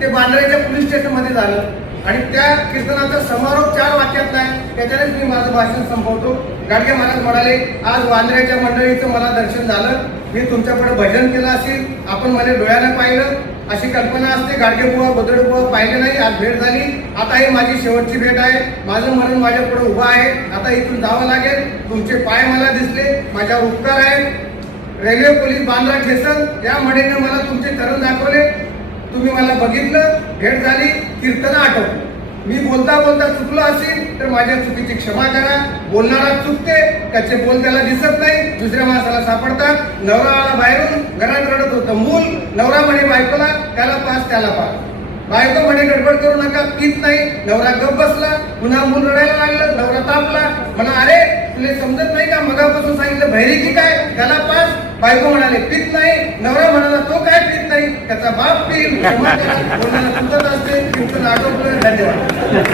ते बांद्रेच्या पोलीस स्टेशनमध्ये झालं. आणि त्या कीर्तनाचा समारोप चार वाक्यात नाही त्याच्यानेच मी माझं भाषण संपवतो. गाडगे महाराज म्हणाले आज वांद्र्याच्या मंडळीचं मला दर्शन झालं. मी तुमच्याकडे भजन केलं असेल. आपण मला डोळ्यानं पाहिलं. अशी कल्पना असते. गाडगे बुवा बदड बुवा पाहिले नाही. आज भेट झाली. आता ही माझी शेवटची भेट आहे. माझं मरण माझ्या पुढे उभं आहे. आता इथून जावं लागेल. तुमचे पाय मला दिसले. माझ्यावर उपकार आहे रेल्वे पोलीस बांद्रा ठेसल. या मडेने मला तुमचे चरण दाखवले. तुम्ही मला बघितलं भेट झाली कीर्तन आठवलं मी बोलता बोलता चुकलो असेल तर माझ्या चुकीची क्षमा करा. बोलणारा चुकते त्याचे बोल त्याला दिसत नाही. दुसऱ्या माणसाला सापडतात. नवरा बाहेरून घरात रडत होतं. मूल नवरा म्हणे बायकोला त्याला पास त्याला पास. बायको म्हणे गडबड करू नका पीत नाही. नवरा गप बसला. पुन्हा मूल रडायला लागलं. नवरा तापला. म्हणा अरे तुला समजत नाही का? मगापासून सांगितलं भैरी की काय? त्याला पास. बायको म्हणाले पीत नाही. नवरा म्हणाला तो काय पीत नाही? धन्यवाद.